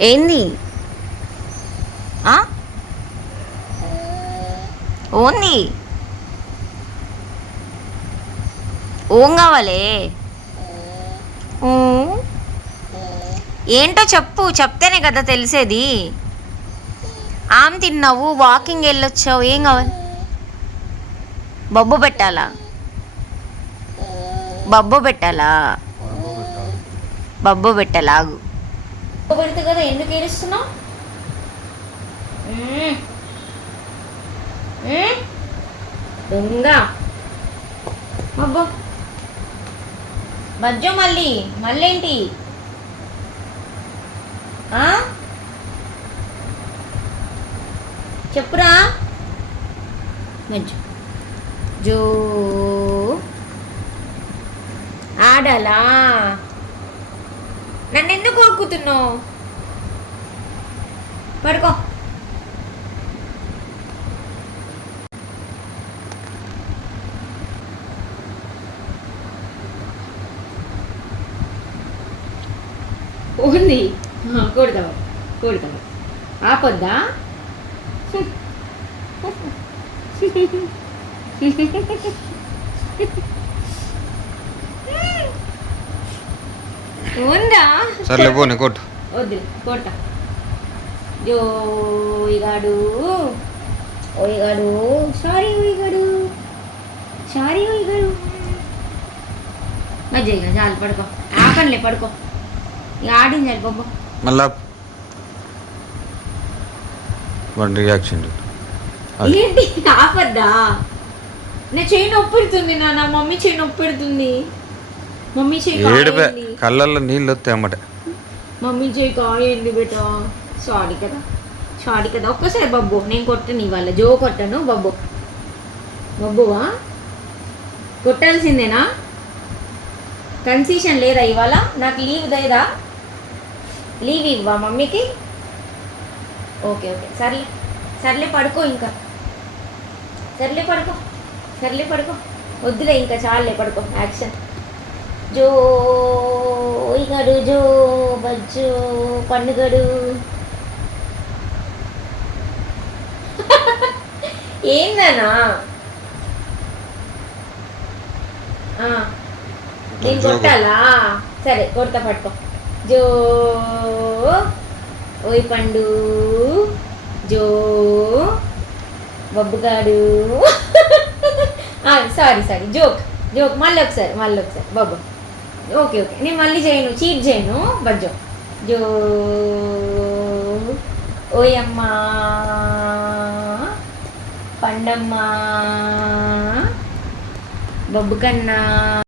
ఏంది? ఆ? ఓంది ఓం కావాలే? ఏంటో చెప్పు చెప్తేనే కదా తెలిసేది. ఆమె తిన్నావు వాకింగ్ వెళ్ళొచ్చావు ఏం కావాలి? బొబ్బు పెట్టాలా? బొబ్బు పెట్టాలా? బొబ్బు పెట్టలాగు పెడితే కదా ఎందుకు ఏడుస్తున్నావు? మ్మ్. దొంగ. అబ్బో. మధ్య మళ్ళీ మళ్ళేంటి? ఆ? చెప్పురా. మధ్య. జో. ఆడాలా. నన్ను ఎందుకు కొరుకుతున్నావు పడుకో. ఉంది. కొడతావా కొడతావా ఆపొద్దా? ఉందా? సర్లే పోనీ కొట్టు. వద్దు కొడతా జో ఇగాడు. ఓయిగాడు సారీ ఓయిగాడు సారీ ఓయిగాడు ఇక చాలు పడుకో. ఆకనిలే పడుకో. ఇక ఆడించాలి బాబు మళ్ళా వన్ రియాక్షన్. ఏంటి? ఆపద్దా? నా చేయి నొప్పి పెడుతుంది నా మమ్మీ చేయి నొప్పి పెడుతుంది మమ్మీ ఏడుపే కళ్ళల్లో నీళ్ళు వస్తాయి అమ్మట. మమ్మీ చేయి కాయింది బేటా. సారీ కదా. సారీ కదా. ఒక్కసారి బబ్బు నేను కొట్టను ఇవాళ. జో కొట్టను బబ్బు. బబ్బువా? కొట్టాల్సిందేనా? కన్సీషన్ లేదా ఇవాళ? నాకు లీవ్ లేదా? లీవ్ ఇవ్వా మమ్మీకి? ఓకే ఓకే సర్లే. సర్లే పడుకో ఇంకా. సర్లే పడుకో. సర్లే పడుకో. వద్దులే ఇంకా చాలే పడుకో. యాక్షన్ జో ఇగడు జో బజ్జో పండుగడు. ఏందనా నేను కొట్టాలా? సరే కొడతా పట్టుకో. జో ఓయ్ పండు. జో బబ్బుగాడు. Sorry sorry joke. జోక్ మళ్ళీ ఒకసారి మళ్ళీ ఒకసారి. బాబు ఓకే ఓకే. నేను మళ్ళీ చేయను. చీట్ చేయను. బజ్జో. జో. ఓయమ్మా పండమ్మా. బొబ్బు కన్నా.